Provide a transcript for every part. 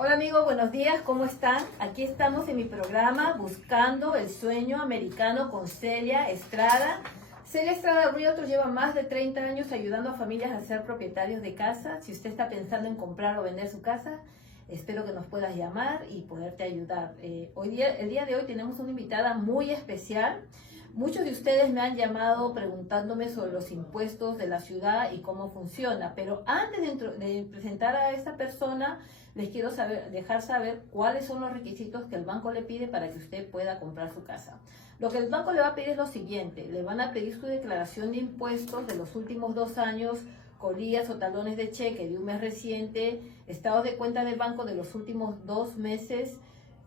Hola amigos, buenos días, ¿cómo están? Aquí estamos en mi programa Buscando el Sueño Americano con Celia Estrada. Celia Estrada Realtor lleva más de 30 años ayudando a familias a ser propietarios de casa. Si usted está pensando en comprar o vender su casa, espero que nos puedas llamar y poderte ayudar. El día de hoy tenemos una invitada muy especial. Muchos de ustedes me han llamado preguntándome sobre los impuestos de la ciudad y cómo funciona, pero antes de presentar a esta persona, les quiero dejar saber cuáles son los requisitos que el banco le pide para que usted pueda comprar su casa. Lo que el banco le va a pedir es lo siguiente: le van a pedir su declaración de impuestos de los últimos 2 años, colillas o talones de cheque de un mes reciente, estados de cuenta del banco de los últimos 2 meses.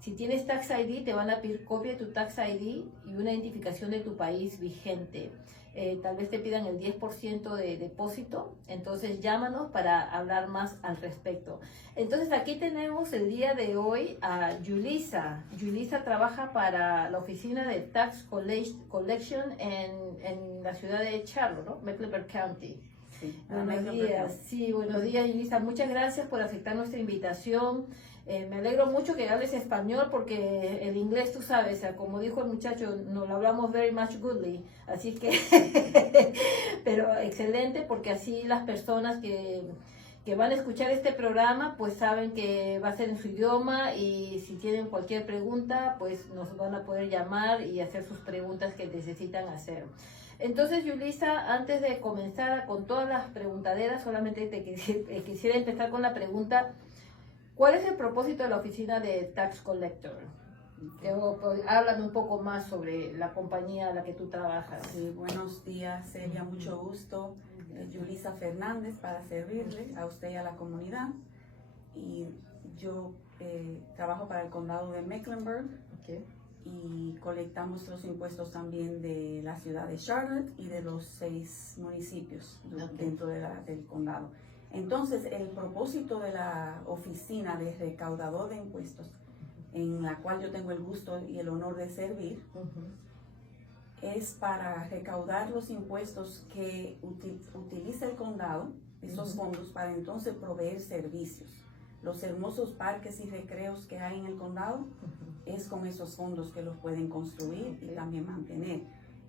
Si tienes Tax ID, te van a pedir copia de tu Tax ID y una identificación de tu país vigente. Tal vez te pidan el 10% de depósito, entonces llámanos para hablar más al respecto. Entonces aquí tenemos el día de hoy a Yulisa. Yulisa trabaja para la oficina de Tax Collection en la ciudad de Charlotte, ¿no? Mecklenburg County. Sí, Buenos días. Sí, buenos días, Yulisa. Muchas gracias por aceptar nuestra invitación. Me alegro mucho que hables español porque el inglés, tú sabes, o sea, como dijo el muchacho, no lo hablamos very much goodly, así que, pero excelente, porque así las personas que van a escuchar este programa, pues saben que va a ser en su idioma, y si tienen cualquier pregunta, pues nos van a poder llamar y hacer sus preguntas que necesitan hacer. Entonces, Yulisa, antes de comenzar con todas las preguntaderas, solamente quisiera empezar con la pregunta: ¿cuál es el propósito de la oficina de Tax Collector? Háblame un poco más sobre la compañía a la que tú trabajas. Sí, buenos días, Celia, mucho gusto. Yulisa Fernández, para servirle a usted y a la comunidad. Y yo trabajo para el condado de Mecklenburg. Okay. Y colectamos los impuestos también de la ciudad de Charlotte y de los 6 municipios dentro del condado. Entonces, el propósito de la oficina de recaudador de impuestos, en la cual yo tengo el gusto y el honor de servir, es para recaudar los impuestos que utiliza el condado, esos fondos, para entonces proveer servicios. Los hermosos parques y recreos que hay en el condado, es con esos fondos que los pueden construir y también mantener.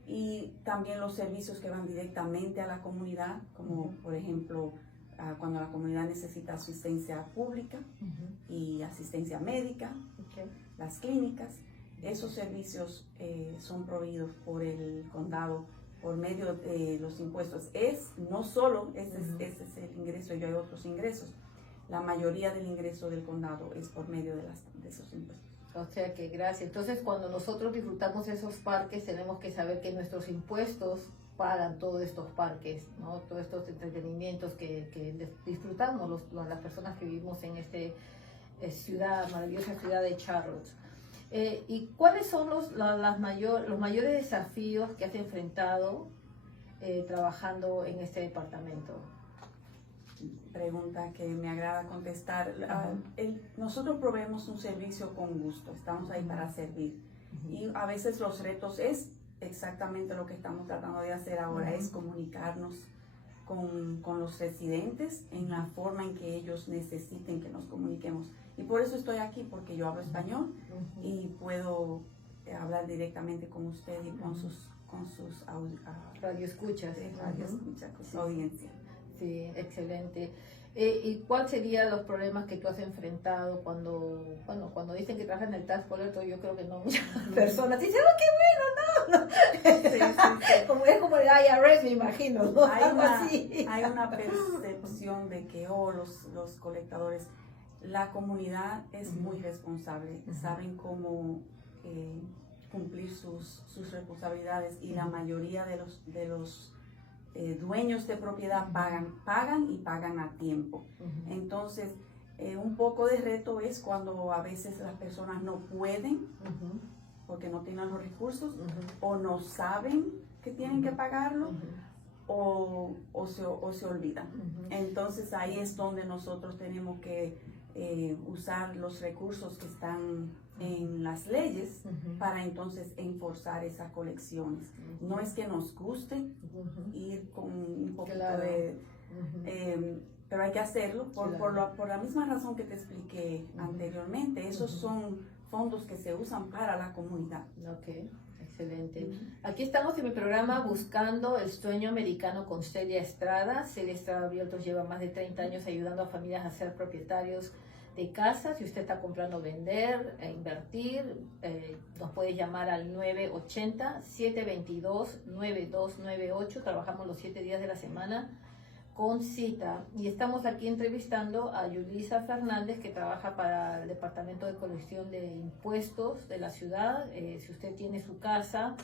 Y también los servicios que van directamente a la comunidad, como por ejemplo, cuando la comunidad necesita asistencia pública y asistencia médica, las clínicas, esos servicios son proveídos por el condado por medio de los impuestos. No solo ese es el ingreso, y hay otros ingresos. La mayoría del ingreso del condado es por medio de esos impuestos. O sea que gracias. Entonces, cuando nosotros disfrutamos esos parques, tenemos que saber que nuestros impuestos pagan todos estos parques, ¿no? Todos estos entretenimientos que disfrutamos las personas que vivimos en esta maravillosa ciudad de Charlotte. ¿Y cuáles son los mayores desafíos que has enfrentado trabajando en este departamento? Pregunta que me agrada contestar. Nosotros proveemos un servicio con gusto, estamos ahí para servir. Y a veces los retos es exactamente lo que estamos tratando de hacer ahora, es comunicarnos con los residentes en la forma en que ellos necesiten que nos comuniquemos. Y por eso estoy aquí, porque yo hablo español y puedo hablar directamente con usted y con sus radioescuchas, con su audiencia. Sí, excelente. ¿Y cuál serían los problemas que tú has enfrentado cuando dicen que trabajas en el Tax Collector? Yo creo que no muchas personas dicen, ¡oh, qué bueno! No. Sí. Es como el IRS, me imagino, ¿no? Hay una percepción de que los colectadores, la comunidad es muy responsable, saben cómo cumplir sus responsabilidades, y la mayoría de los dueños de propiedad pagan y pagan a tiempo. Entonces, un poco de reto es cuando a veces las personas no pueden porque no tienen los recursos, o no saben que tienen que pagarlo, o se olvidan. Entonces ahí es donde nosotros tenemos que usar los recursos que están en las leyes para entonces enforzar esas colecciones. No es que nos guste ir con un poquito de pero hay que hacerlo Claro. por la misma razón que te expliqué anteriormente. Esos son fondos que se usan para la comunidad. Ok, excelente. Aquí estamos en mi programa Buscando el Sueño Americano con Celia Estrada. Celia Estrada Realtors lleva más de 30 años ayudando a familias a ser propietarios de casas. Si usted está comprando, vender, invertir, nos puede llamar al 980-722-9298. Trabajamos los 7 días de la semana con cita, y estamos aquí entrevistando a Yulisa Fernández, que trabaja para el Departamento de Colección de Impuestos de la ciudad. Si usted tiene su casa,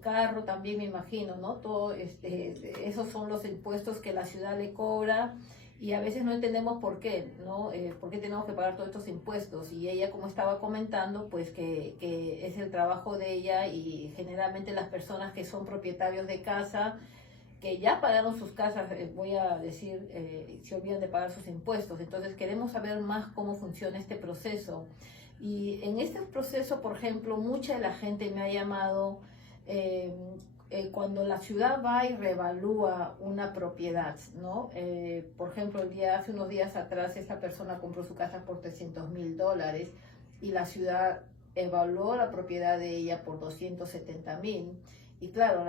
carro también, me imagino, ¿no? Todo esos son los impuestos que la ciudad le cobra, y a veces no entendemos por qué, ¿no? ¿Por qué tenemos que pagar todos estos impuestos? Y ella, como estaba comentando, pues que es el trabajo de ella, y generalmente las personas que son propietarios de casa, que ya pagaron sus casas, voy a decir, se olvidan de pagar sus impuestos. Entonces queremos saber más cómo funciona este proceso. Y en este proceso, por ejemplo, mucha de la gente me ha llamado cuando la ciudad va y reevalúa una propiedad, ¿no? Por ejemplo, hace unos días atrás, esta persona compró su casa por $300,000 y la ciudad evaluó la propiedad de ella por $270,000. Y claro,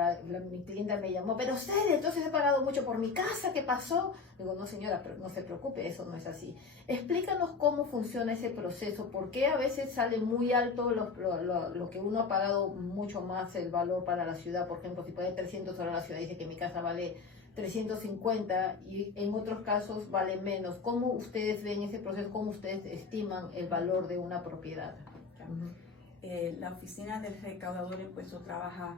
mi clienta me llamó, pero Celia, entonces he pagado mucho por mi casa, ¿qué pasó? Digo, no señora, pero no se preocupe, eso no es así. Explícanos cómo funciona ese proceso, por qué a veces sale muy alto lo que uno ha pagado, mucho más el valor para la ciudad. Por ejemplo, si paga 300, ahora la ciudad dice que mi casa vale 350, y en otros casos vale menos. ¿Cómo ustedes ven ese proceso? ¿Cómo ustedes estiman el valor de una propiedad? La oficina del recaudador de impuestos trabaja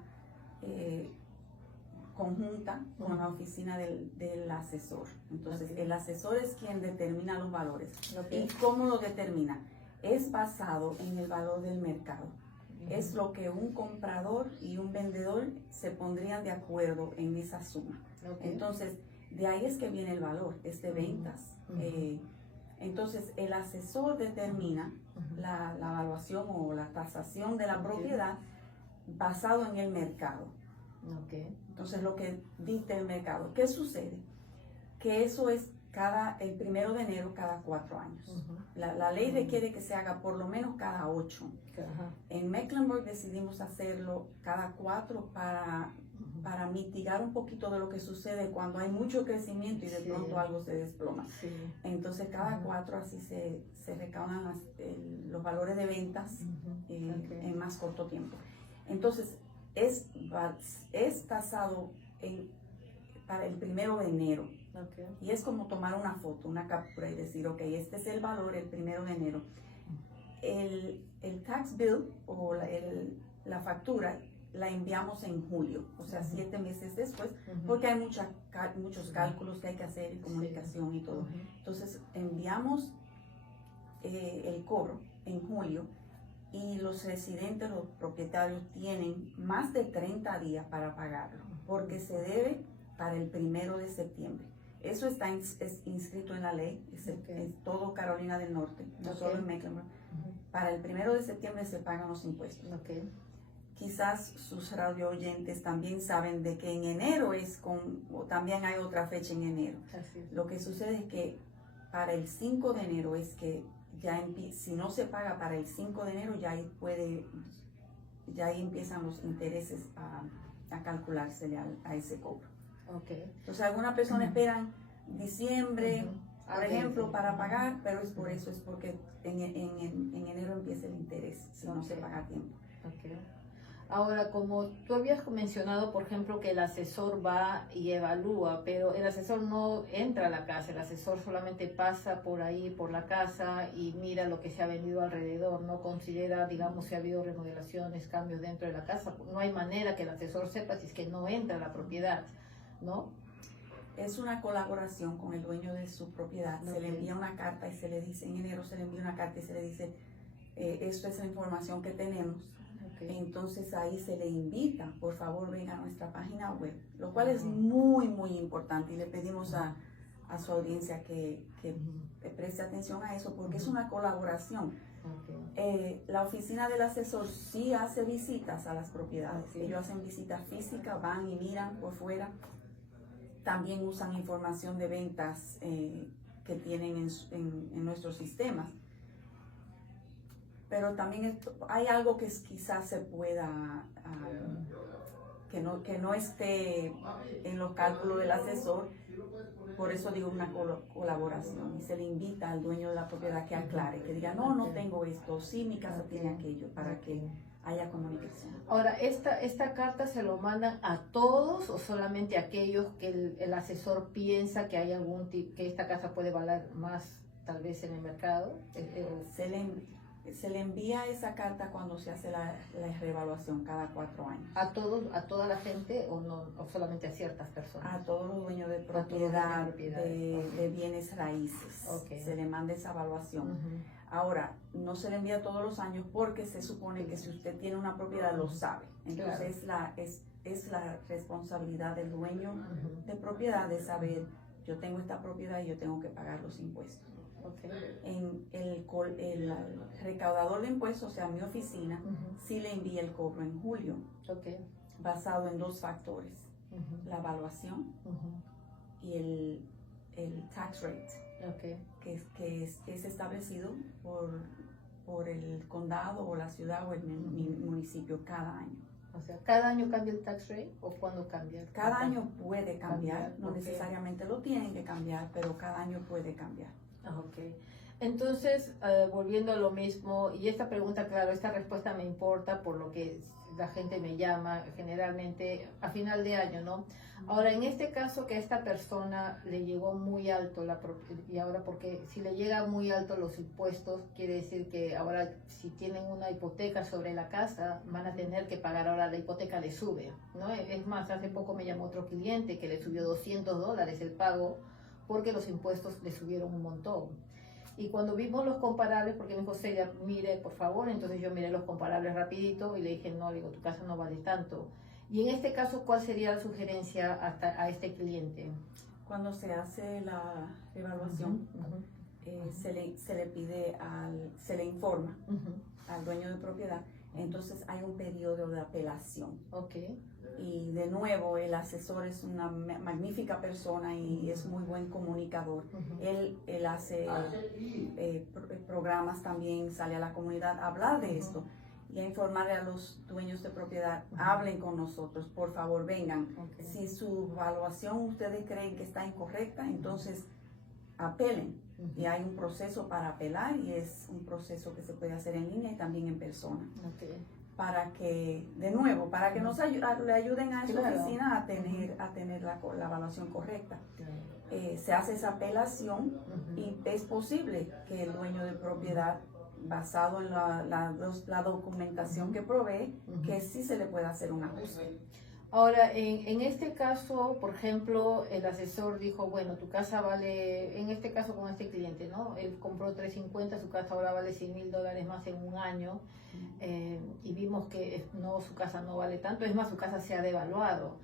conjunta con la oficina del asesor. Entonces, el asesor es quien determina los valores. ¿Y cómo lo determina? Es basado en el valor del mercado. Es lo que un comprador y un vendedor se pondrían de acuerdo en esa suma. Entonces, de ahí es que viene el valor, es de ventas. Entonces, el asesor determina la evaluación o la tasación de la propiedad basado en el mercado. Entonces, lo que dicta el mercado. ¿Qué sucede? Que eso es el 1 de enero cada 4 años. La ley requiere que se haga por lo menos cada 8. En Mecklenburg decidimos hacerlo cada 4 para mitigar un poquito de lo que sucede cuando hay mucho crecimiento y de pronto algo se desploma. Entonces, cada 4 así se recaudan los valores de ventas en más corto tiempo. Entonces, es tasado para el 1 de enero. Y es como tomar una foto, una captura y decir, ok, este es el valor el 1 de enero. El tax bill o la factura la enviamos en julio, o sea, 7 meses después, porque hay muchos cálculos que hay que hacer y comunicación y todo. Entonces, enviamos el cobro en julio, y los residentes, los propietarios, tienen más de 30 días para pagarlo, porque se debe para el 1 de septiembre. Eso está es inscrito en la ley, es todo Carolina del Norte, no solo en Mecklenburg. Para el 1 de septiembre se pagan los impuestos. Quizás sus radio oyentes también saben de que en enero también hay otra fecha en enero. Lo que sucede es que para el 5 de enero es que si no se paga para el 5 de enero, ya ahí empiezan los intereses a calcularse a ese cobro. Entonces, algunas personas esperan diciembre, por ejemplo, para pagar, pero es por eso, es porque en enero empieza el interés, si no se paga a tiempo. Ahora, como tú habías mencionado, por ejemplo, que el asesor va y evalúa, pero el asesor no entra a la casa, el asesor solamente pasa por ahí, por la casa, y mira lo que se ha vendido alrededor, no considera, digamos, si ha habido remodelaciones, cambios dentro de la casa. No hay manera que el asesor sepa si es que no entra a la propiedad, ¿no? Es una colaboración con el dueño de su propiedad. Se le envía una carta y se le dice, en enero se le envía una carta y se le dice, esto es la información que tenemos. Entonces ahí se le invita, por favor venga a nuestra página web, lo cual es muy, muy importante, y le pedimos a su audiencia que preste atención a eso, porque es una colaboración. La oficina del asesor sí hace visitas a las propiedades. Ellos hacen visitas físicas, van y miran por fuera, también usan información de ventas que tienen en nuestros sistemas. Pero también hay algo que quizás se pueda, que no esté en los cálculos del asesor. Por eso digo una colaboración, y se le invita al dueño de la propiedad que aclare, que diga, no tengo esto, sí, mi casa tiene aquello, para que haya comunicación. Ahora, ¿esta carta se lo mandan a todos o solamente a aquellos que el asesor piensa que hay algún tipo, que esta casa puede valer más tal vez en el mercado? Se le envía esa carta cuando se hace la reevaluación cada 4 años. ¿A todos, a toda la gente o no, o solamente a ciertas personas? A todos los dueños de propiedad, de bienes raíces. Okay. Se le manda esa evaluación. Ahora, no se le envía todos los años porque se supone que si usted tiene una propiedad lo sabe. Entonces es la responsabilidad del dueño de propiedad de saber, yo tengo esta propiedad y yo tengo que pagar los impuestos. Okay. En el recaudador de impuestos, o sea, mi oficina, sí le envía el cobro en julio, basado en 2 factores, la evaluación y el tax rate, que es establecido por el condado o la ciudad o el municipio cada año. O sea, ¿cada año cambia el tax rate o cuándo cambia? Cada año puede cambiar, no necesariamente lo tienen que cambiar, pero cada año puede cambiar. Ok, entonces volviendo a lo mismo, y esta pregunta, claro, esta respuesta me importa por lo que la gente me llama generalmente a final de año, ¿no? Ahora, en este caso que a esta persona le llegó muy alto y ahora porque si le llega muy alto los impuestos, quiere decir que ahora si tienen una hipoteca sobre la casa, van a tener que pagar, ahora la hipoteca le sube, ¿no? Es más, hace poco me llamó otro cliente que le subió $200 el pago, porque los impuestos le subieron un montón. Y cuando vimos los comparables, porque me dijo, Celia, mire, por favor, entonces yo miré los comparables rapidito y le dije, no, digo, tu casa no vale tanto. Y en este caso, ¿cuál sería la sugerencia a este cliente? Cuando se hace la evaluación, se le pide, se le informa al dueño de propiedad, entonces hay un periodo de apelación. Y de nuevo, el asesor es una magnífica persona y es muy buen comunicador. Él hace programas también, sale a la comunidad a hablar de esto y a informarle a los dueños de propiedad, hablen con nosotros, por favor, vengan. Si su evaluación ustedes creen que está incorrecta, entonces apelen. Y hay un proceso para apelar y es un proceso que se puede hacer en línea y también en persona. Para que, de nuevo, para que le ayuden a esa oficina a tener la evaluación correcta. Se hace esa apelación y es posible que el dueño de propiedad, basado en la documentación que provee, que sí se le pueda hacer un ajuste. Ahora, en este caso, por ejemplo, el asesor dijo, bueno, tu casa vale, en este caso con este cliente, ¿no? Él compró $350, su casa ahora vale $100,000 más en un año, y vimos que no, su casa no vale tanto, es más, su casa se ha devaluado.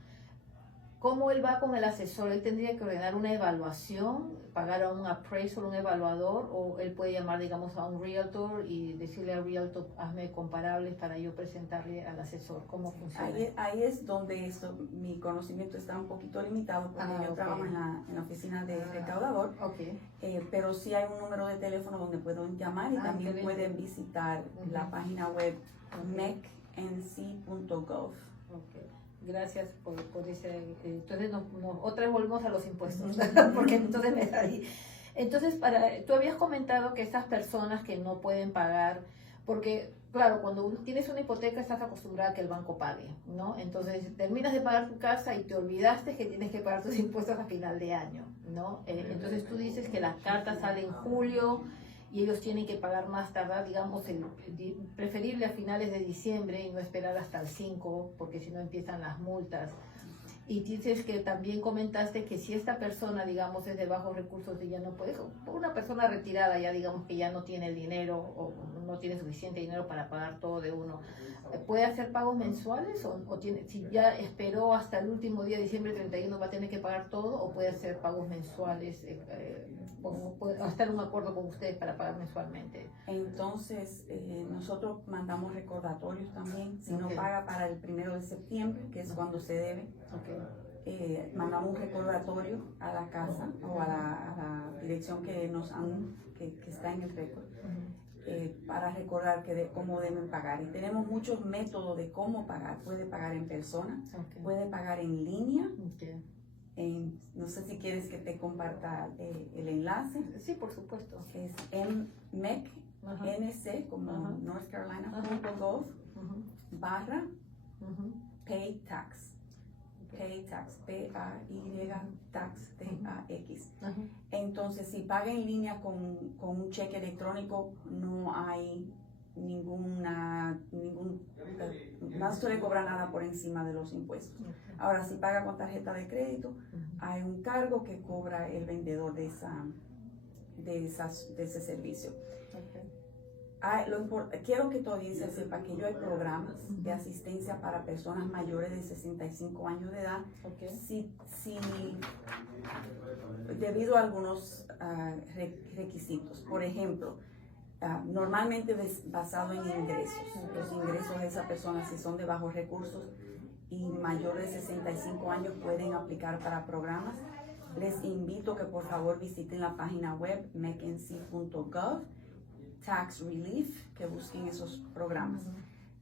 ¿Cómo él va con el asesor? ¿Él tendría que ordenar una evaluación, pagar a un appraisal, un evaluador, o él puede llamar, digamos, a un realtor y decirle al realtor, hazme comparables para yo presentarle al asesor? ¿Cómo funciona? Ahí es donde mi conocimiento está un poquito limitado, porque yo trabajo en la oficina de recaudador, pero sí hay un número de teléfono donde pueden llamar y también pueden visitar la página web mecnc.gov. Gracias por ese. Entonces, otra vez volvemos a los impuestos, porque entonces me da ahí. Entonces, tú habías comentado que estas personas que no pueden pagar, porque, claro, cuando tienes una hipoteca estás acostumbrada a que el banco pague, ¿no? Entonces, terminas de pagar tu casa y te olvidaste que tienes que pagar tus impuestos a final de año, ¿no? Entonces, tú dices que la carta sale en julio y ellos tienen que pagar más tardar, digamos, preferible a finales de diciembre y no esperar hasta el 5, porque si no empiezan las multas. Y dices que también comentaste que si esta persona, digamos, es de bajos recursos y ya no puede, una persona retirada ya, digamos, que ya no tiene el dinero o no tiene suficiente dinero para pagar todo de uno, ¿puede hacer pagos mensuales o si ya esperó hasta el último día, diciembre 31, va a tener que pagar todo, o puede hacer pagos mensuales, puede estar en un acuerdo con ustedes para pagar mensualmente? Entonces, nosotros mandamos recordatorios también, si no paga para el 1 de septiembre, que es cuando se debe. mandamos un recordatorio a la casa o a la dirección que nos han, que está en el récord, para recordar cómo deben pagar. Y tenemos muchos métodos de cómo pagar. Puede pagar en persona, puede pagar en línea. No sé si quieres que te comparta el enlace. Sí, por supuesto. Es MEC, NC, como North Carolina.gov, barra Pay Tax. Pay Tax, P-A-Y, Tax, T-A-X. Entonces, si paga en línea con un cheque electrónico, no hay no se le cobra nada por encima de los impuestos. Ahora, si paga con tarjeta de crédito, hay un cargo que cobra el vendedor de ese servicio. Quiero que tu audiencia sepa que yo hay programas de asistencia para personas mayores de 65 años de edad, si debido a algunos requisitos. Por ejemplo, normalmente basado en ingresos. Los ingresos de esa persona, si son de bajos recursos y mayores de 65 años, pueden aplicar para programas. Les invito que por favor visiten la página web mecnc.gov, Tax Relief, que busquen esos programas.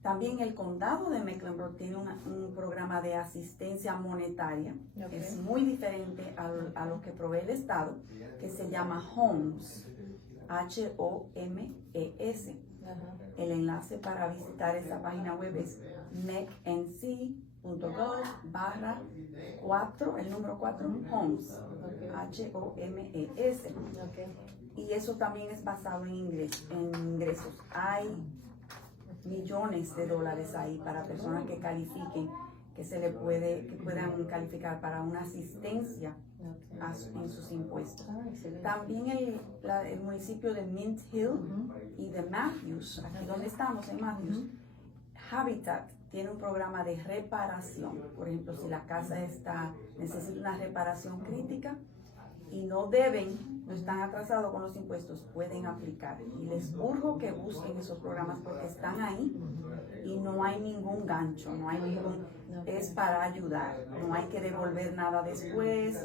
También el condado de Mecklenburg tiene un programa de asistencia monetaria, que es muy diferente a lo que provee el estado, que se llama HOMES, H-O-M-E-S. El enlace para visitar esa página web es mecnc.gov/4, el número 4, HOMES, H-O-M-E-S. Y eso también es basado en ingresos. Hay millones de dólares ahí para personas que califiquen, que puedan calificar para una asistencia en sus impuestos. También el municipio de Mint Hill y de Matthews, aquí donde estamos en Matthews, Habitat tiene un programa de reparación. Por ejemplo, si la casa necesita una reparación crítica y no están atrasados con los impuestos, pueden aplicar. Y les urjo que busquen esos programas porque están ahí y no hay ningún gancho, es para ayudar. No hay que devolver nada después,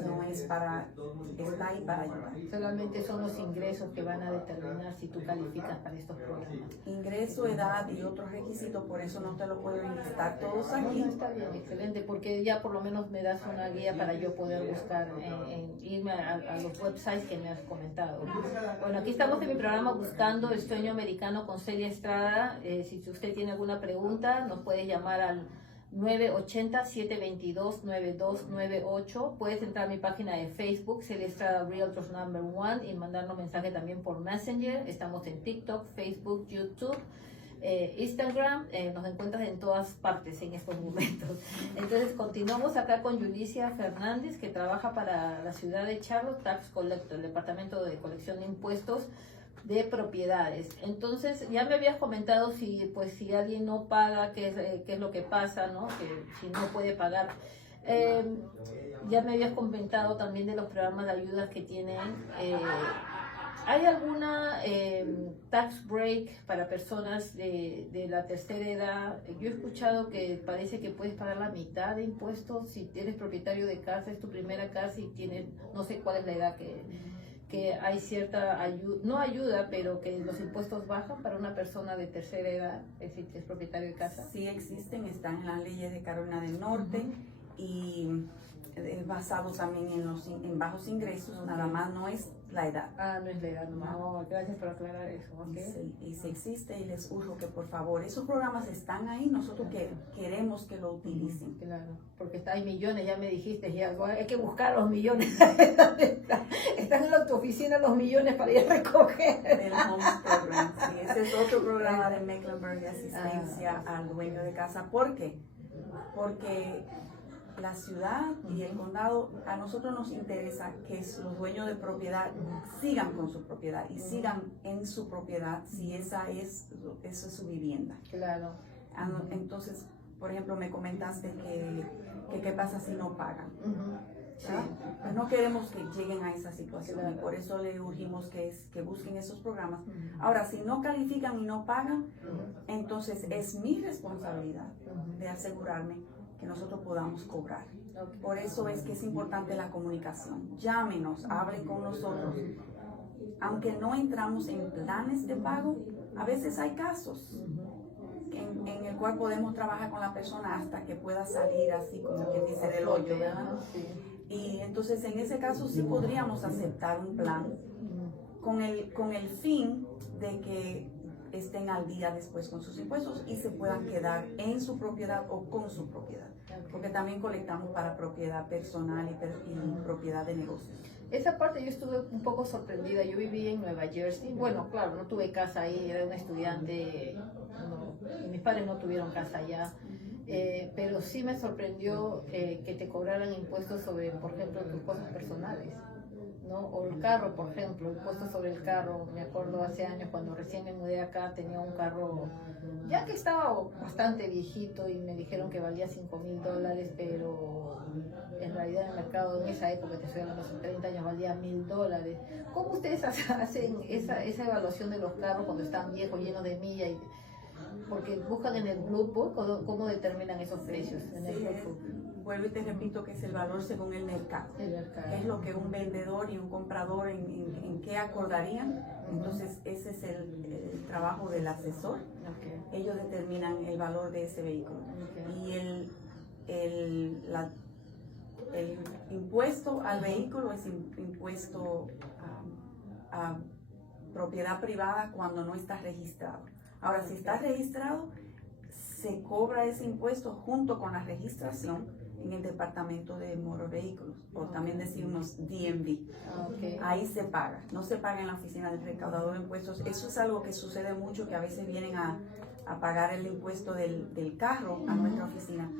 está ahí para ayudar. Solamente son los ingresos que van a determinar si tú calificas para estos programas. Ingreso, edad y otros requisitos, por eso no te lo puedo enlistar todos aquí. No, está bien, excelente, porque ya por lo menos me das una guía para yo poder buscar, irme a los websites que me has comentado. Bueno, aquí estamos en mi programa Buscando el Sueño Americano con Celia Estrada. Si usted tiene alguna pregunta, nos puede llamar al 980-722-9298. Puedes entrar a mi página de Facebook, Celia Estrada Realtors #1, y mandarnos mensaje también por Messenger. Estamos en TikTok, Facebook, YouTube, Instagram. Nos encuentras en todas partes en estos momentos. Entonces continuamos acá con Yulicia Fernández, que trabaja para la ciudad de Charlotte, Tax Collector, el departamento de colección de impuestos de propiedades. Entonces ya me habías comentado si alguien no paga, qué es lo que pasa, ¿no? Que si no puede pagar. Ya me habías comentado también de los programas de ayudas que tienen. ¿Hay alguna tax break para personas de la tercera edad? Yo he escuchado que parece que puedes pagar la mitad de impuestos si eres propietario de casa, es tu primera casa y tienes, no sé cuál es la edad que hay cierta ayuda, no ayuda, pero que los impuestos bajan para una persona de tercera edad, es decir, que es propietario de casa. Sí existen, están en las leyes de Carolina del Norte y basado también en bajos ingresos, nada más no es la edad. No es la edad, no, gracias por aclarar eso. Sí, y si existe, y les urjo que por favor, esos programas están ahí, nosotros queremos que lo utilicen. Claro, porque hay millones, ya me dijiste, ya hay que buscar los millones. Están en tu oficina los millones para ir a recoger. El Homes Program, sí, ese es otro programa de Mecklenburg de asistencia al dueño de casa. ¿Por qué? Porque la ciudad y el condado, a nosotros nos interesa que los dueños de propiedad sigan con su propiedad y sigan en su propiedad si esa es su vivienda. Claro. Entonces, por ejemplo, me comentaste que qué pasa si no pagan. Sí. Pues no queremos que lleguen a esa situación, claro. Y por eso le urgimos que busquen esos programas. Ahora, si no califican y no pagan, entonces es mi responsabilidad de asegurarme que nosotros podamos cobrar. Ok. Por eso es que es importante la comunicación. Llámenos, hablen con nosotros. Aunque no entramos en planes de pago, a veces hay casos en el cual podemos trabajar con la persona hasta que pueda salir así como que dice del hoyo, ¿verdad? Sí. Y entonces en ese caso sí podríamos aceptar un plan con el fin de que estén al día después con sus impuestos y se puedan quedar en su propiedad o con su propiedad. Porque también colectamos para propiedad personal y propiedad de negocios. Esa parte yo estuve un poco sorprendida. Yo viví en Nueva Jersey. Bueno, claro, no tuve casa ahí, era una estudiante. Y mis padres no tuvieron casa allá. Pero sí me sorprendió que te cobraran impuestos sobre, por ejemplo, tus cosas personales, ¿no? O el carro, por ejemplo, impuestos sobre el carro. Me acuerdo hace años cuando recién me mudé acá, tenía un carro ya que estaba bastante viejito y me dijeron que valía $5,000, pero en realidad en el mercado en esa época, te estoy hablando hace 30 años, valía $1,000. ¿Cómo ustedes hacen esa evaluación de los carros cuando están viejos, llenos de millas? Porque buscan en el Blue Book, ¿cómo determinan esos precios en el Blue Book? Vuelvo y te repito que es el valor según el mercado. Es lo que un vendedor y un comprador en qué acordarían. Entonces ese es el trabajo del asesor. Ellos determinan el valor de ese vehículo. Y el impuesto al vehículo es impuesto a propiedad privada cuando no está registrado. Ahora, si está registrado, se cobra ese impuesto junto con la registración en el departamento de motor vehículos, o también decimos DMV. Ahí se paga, no se paga en la oficina del recaudador de impuestos. Eso es algo que sucede mucho, que a veces vienen a pagar el impuesto del carro a nuestra oficina.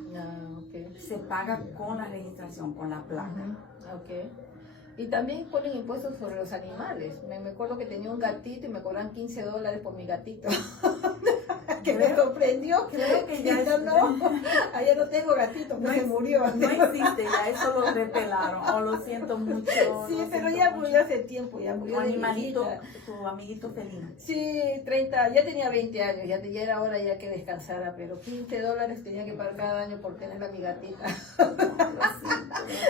Se paga con la registración, con la placa. Y también ponen impuestos sobre los animales. Me acuerdo que tenía un gatito y me cobran $15 por mi gatito. Que me sorprendió. Creo que ya allá no tengo gatito, no se murió. No existe, ya eso lo repelaron. Oh, lo siento mucho. Sí, pero ya murió hace tiempo, ya murió. Tu animalito, tu amiguito felino. Sí, 30, ya tenía 20 años, ya era hora ya que descansara, pero $15 tenía que pagar cada año por tener a mi gatita.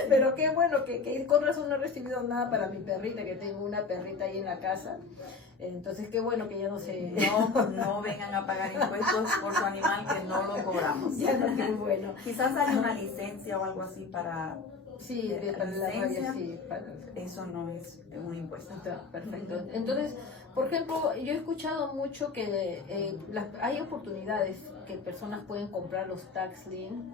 Pero qué bueno que con razón no he recibido nada para mi perrita, que tengo una perrita ahí en la casa. Entonces qué bueno que ya no se... No vengan a pagar impuestos por su animal, que no lo cobramos. Ya no, qué bueno. Quizás hay una licencia o algo así para... Sí, para la rabia, sí. Eso no es un impuesto. Perfecto. Entonces, por ejemplo, yo he escuchado mucho que hay oportunidades que personas pueden comprar los tax lien,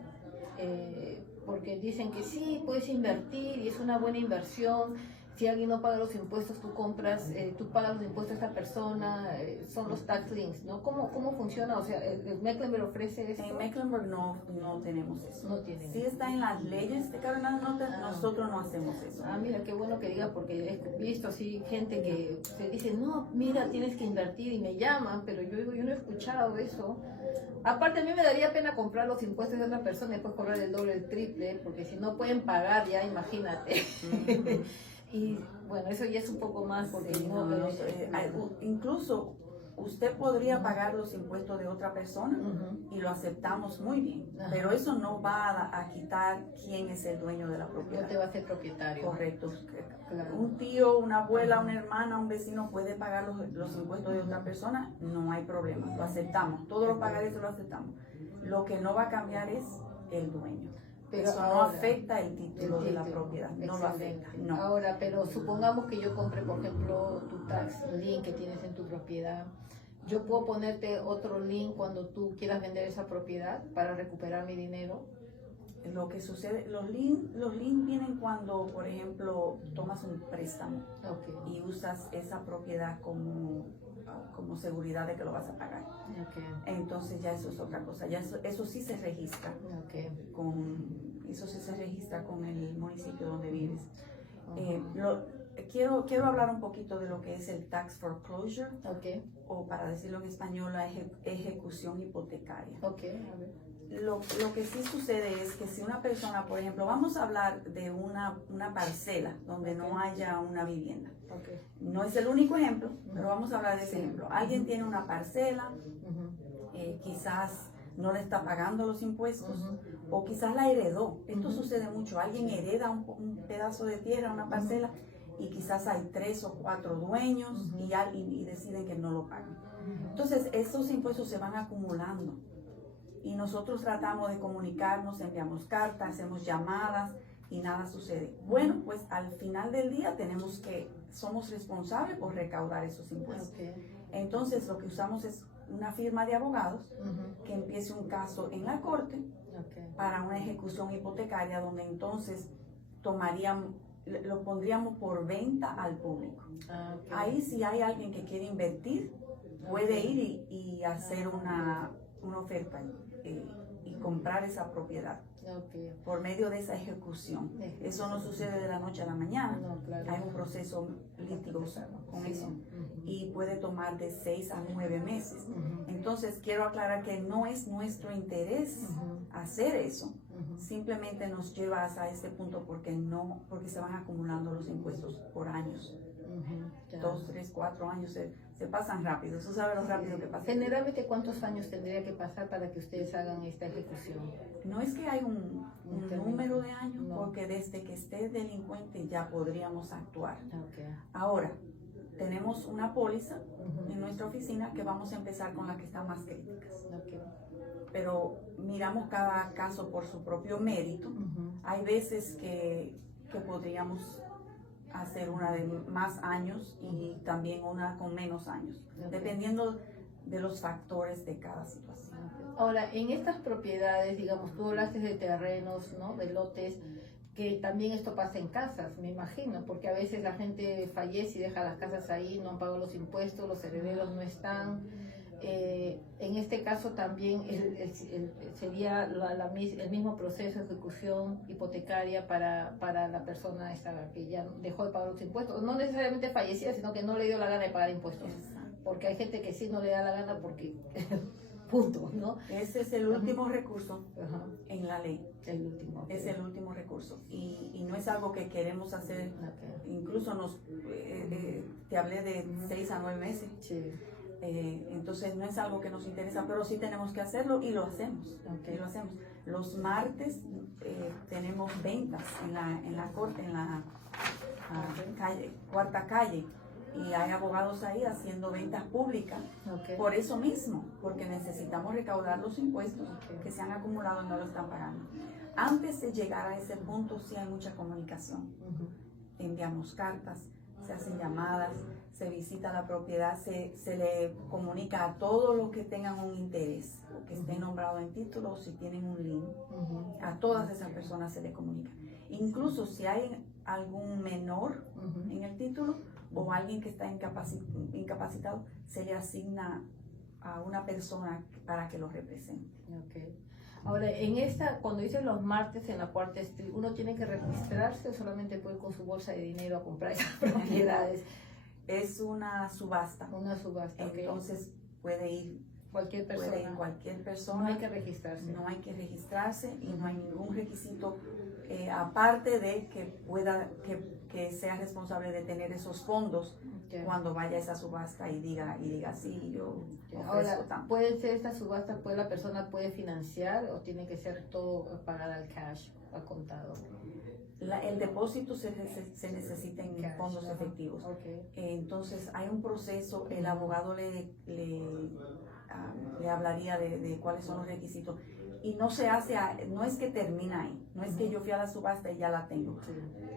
porque dicen que sí, puedes invertir y es una buena inversión. Si alguien no paga los impuestos, tú pagas los impuestos a esta persona, son los tax liens, ¿no? ¿Cómo funciona? O sea, ¿el Mecklenburg ofrece eso? En Mecklenburg no tenemos eso. No tienen. Sí está en las leyes de Carolina del Norte, nosotros no hacemos eso. Mira, qué bueno que diga, porque he visto así gente que se dice, no, mira, tienes que invertir, y me llaman, pero yo digo, yo no he escuchado eso. Aparte, a mí me daría pena comprar los impuestos de otra persona y después cobrar el doble, el triple, porque si no pueden pagar ya, imagínate. Y bueno, eso ya es un poco más, porque sí, incluso usted podría pagar los impuestos de otra persona y lo aceptamos muy bien, pero eso no va a quitar quién es el dueño de la propiedad. No te va a ser propietario. Correcto. Claro. Un tío, una abuela, una hermana, un vecino puede pagar los impuestos de otra persona, no hay problema, lo aceptamos, todos los pagarés lo aceptamos. Lo que no va a cambiar es el dueño. Pero eso no afecta el título de la propiedad, no lo afecta. No. Ahora, pero supongamos que yo compre, por ejemplo, tu tax lien que tienes en tu propiedad. ¿Yo puedo ponerte otro lien cuando tú quieras vender esa propiedad para recuperar mi dinero? Lo que sucede, los liens vienen cuando, por ejemplo, tomas un préstamo y usas esa propiedad como seguridad de que lo vas a pagar. Entonces ya eso es otra cosa, ya eso sí se registra. Eso sí se registra con el municipio donde vives. Quiero hablar un poquito de lo que es el tax foreclosure, o para decirlo en español, la ejecución hipotecaria. Lo que sí sucede es que si una persona, por ejemplo, vamos a hablar de una parcela donde no haya una vivienda. No es el único ejemplo, pero vamos a hablar de ese ejemplo. Alguien tiene una parcela, quizás no le está pagando los impuestos, o quizás la heredó. Esto sucede mucho. Alguien hereda un pedazo de tierra, una parcela, y quizás hay 3 o 4 dueños y deciden que no lo pagan. Entonces, esos impuestos se van acumulando y nosotros tratamos de comunicarnos, enviamos cartas, hacemos llamadas y nada sucede. Bueno, pues al final del día somos responsables por recaudar esos impuestos. Entonces, lo que usamos es una firma de abogados que empiece un caso en la corte para una ejecución hipotecaria, donde entonces lo pondríamos por venta al público. Ahí si hay alguien que quiere invertir, puede ir y hacer una oferta y comprar esa propiedad por medio de esa ejecución. Eso no sucede de la noche a la mañana. Hay un proceso litigioso con eso y puede tomar de 6 a 9 meses. Entonces quiero aclarar que no es nuestro interés hacer eso. Simplemente nos lleva hasta este punto porque se van acumulando los impuestos por años. 2, 3, 4 años se pasan rápido. Eso sabe lo rápido que pasa. Generalmente, ¿cuántos años tendría que pasar para que ustedes hagan esta ejecución? No es que hay un número de años, porque desde que esté delincuente ya podríamos actuar. Ahora, tenemos una póliza en nuestra oficina que vamos a empezar con las que están más críticas. Pero miramos cada caso por su propio mérito. Hay veces que podríamos hacer una de más años y también una con menos años, dependiendo de los factores de cada situación. Ahora, en estas propiedades, digamos, tú hablaste de terrenos, ¿no? De lotes, que también esto pasa en casas, me imagino, porque a veces la gente fallece y deja las casas ahí, no han pagado los impuestos, los herederos no están. En este caso también sería el mismo proceso de ejecución hipotecaria para la persona que ya dejó de pagar los impuestos, no necesariamente fallecida, sino que no le dio la gana de pagar impuestos, porque hay gente que sí no le da la gana porque punto, ¿no? Ese es el último recurso en la ley. El último. Es el último recurso y no es algo que queremos hacer. Incluso te hablé de 6 a 9 meses. Sí. Entonces no es algo que nos interesa, pero sí tenemos que hacerlo y lo hacemos. Y lo hacemos. Los martes tenemos ventas en la corte, en la cuarta calle, y hay abogados ahí haciendo ventas públicas. Por eso mismo, porque necesitamos recaudar los impuestos que se han acumulado y no lo están pagando. Antes de llegar a ese punto sí hay mucha comunicación. Enviamos cartas, se hacen llamadas, se visita la propiedad, se le comunica a todos los que tengan un interés o que estén nombrados en título, o si tienen un link, a todas esas personas se le comunica. Incluso si hay algún menor en el título o alguien que está incapacitado, se le asigna a una persona para que lo represente. Ahora, cuando dicen los martes en la cuarta street, ¿uno tiene que registrarse o solamente puede ir con su bolsa de dinero a comprar esas propiedades? Es una subasta. Una subasta, entonces puede ir cualquier persona. No hay que registrarse. No hay que registrarse y no hay ningún requisito aparte de que sea responsable de tener esos fondos cuando vaya a esa subasta y diga sí, yo ofrezco tanto. ¿Puede ser esta subasta, la persona puede financiar o tiene que ser todo pagado al cash, al contado? El depósito se necesita en cash, fondos efectivos. Entonces hay un proceso, el abogado le hablaría de cuáles son los requisitos. Y no no es que termina ahí, no es que yo fui a la subasta y ya la tengo.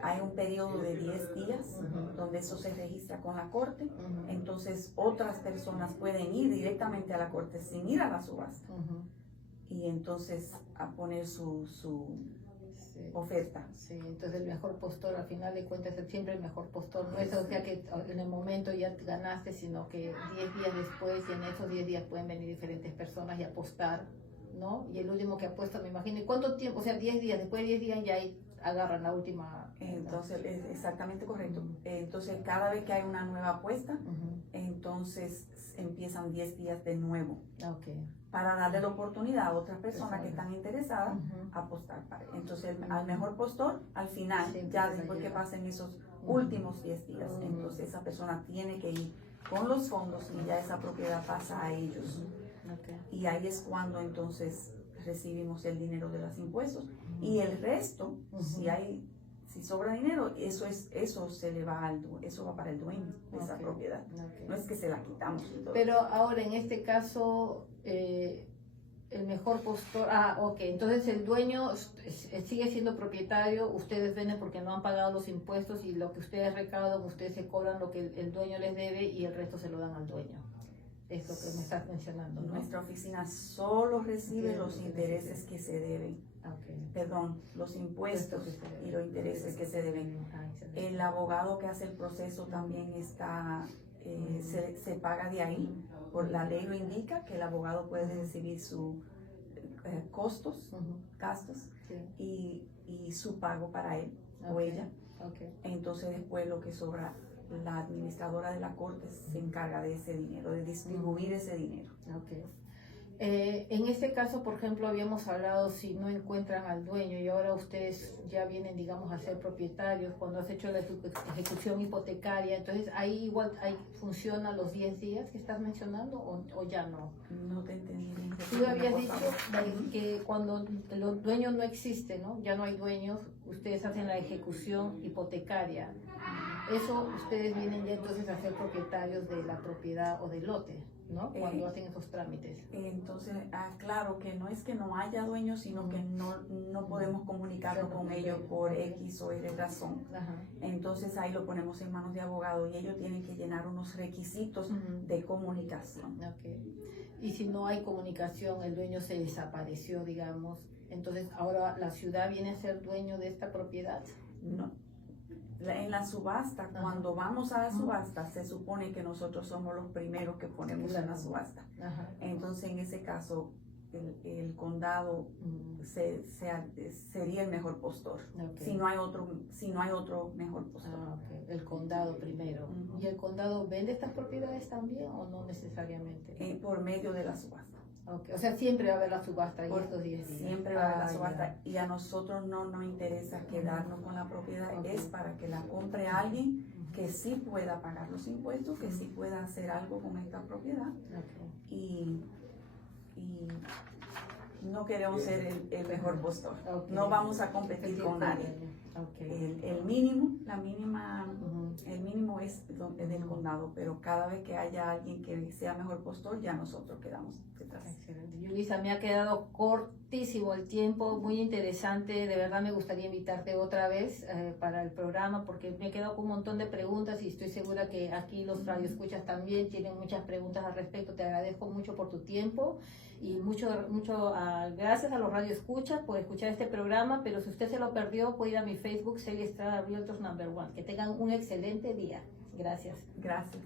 Hay un periodo de 10 días donde eso se registra con la corte. Entonces otras personas pueden ir directamente a la corte sin ir a la subasta. Y entonces a poner su oferta. Sí, entonces el mejor postor, al final de cuentas, es siempre el mejor postor. No es o sea que en el momento ya ganaste, sino que 10 días después, y en esos 10 días pueden venir diferentes personas y apostar, ¿no? Y el último que apuesta, me imagino, ¿y cuánto tiempo? O sea, 10 días, después de 10 días ya ahí agarran la última. Entonces, es exactamente correcto. Entonces, cada vez que hay una nueva apuesta, entonces empiezan 10 días de nuevo. Para darle la oportunidad a otras personas que están interesadas a apostar. Entonces, al mejor postor, al final, ya después que pasen esos últimos 10 días, entonces esa persona tiene que ir con los fondos y ya esa propiedad pasa a ellos. y ahí es cuando entonces recibimos el dinero de los impuestos. Y el resto, si sobra dinero, eso se le va eso va para el dueño de esa propiedad. No es que se la quitamos y todo. Pero ahora en este caso el mejor postor, entonces el dueño sigue siendo propietario, ustedes venden porque no han pagado los impuestos y lo que ustedes recaudan, ustedes se cobran lo que el dueño les debe y el resto se lo dan al dueño. Es lo que me estás mencionando, ¿no? Nuestra oficina solo recibe los intereses que se deben. Perdón, los impuestos y los intereses que se deben. El abogado que hace el proceso también está, se paga de ahí. Por la ley lo indica que el abogado puede recibir sus gastos y su pago para él o ella. Entonces después lo que sobra, la administradora de la corte se encarga de ese dinero, de distribuir ese dinero. En este caso, por ejemplo, habíamos hablado si no encuentran al dueño y ahora ustedes ya vienen, digamos, a ser propietarios cuando has hecho la ejecución hipotecaria, entonces ahí igual funciona los 10 días que estás mencionando o ya no. No te entendí bien. Tú habías dicho que cuando los dueños no existen, ¿no? Ya no hay dueños, ustedes hacen la ejecución hipotecaria. Eso ustedes vienen ya entonces a ser propietarios de la propiedad o del lote, ¿no? Cuando hacen esos trámites. Entonces, claro que no es que no haya dueños, sino que no podemos comunicarnos con ellos por X o Y razón. Entonces ahí lo ponemos en manos de abogado y ellos tienen que llenar unos requisitos de comunicación. Y si no hay comunicación, el dueño se desapareció, digamos, entonces ahora la ciudad viene a ser dueño de esta propiedad. No. En la subasta, cuando vamos a la subasta, se supone que nosotros somos los primeros que ponemos en la subasta. Entonces, en ese caso, el condado sería el mejor postor. Si no hay otro mejor postor. El condado primero. ¿Y el condado vende estas propiedades también o no necesariamente? Por medio de la subasta. O sea, siempre va a haber la subasta y estos 10 días. Siempre va a haber la subasta y a nosotros no nos interesa quedarnos con la propiedad, es para que la compre alguien que sí pueda pagar los impuestos, que sí pueda hacer algo con esta propiedad y no queremos ser el mejor postor. No vamos a competir con nadie. El mínimo es del condado, pero cada vez que haya alguien que sea mejor postor, ya nosotros quedamos detrás. Excelente. Yulisa, me ha quedado cortísimo el tiempo, muy interesante, de verdad me gustaría invitarte otra vez para el programa porque me he quedado con un montón de preguntas y estoy segura que aquí los radioescuchas también tienen muchas preguntas al respecto. Te agradezco mucho por tu tiempo y mucho gracias a los radioescuchas por escuchar este programa, pero si usted se lo perdió puede ir a mi Facebook, Celia Estrada Realtors No. 1. Que tengan un excelente día. Gracias. Gracias.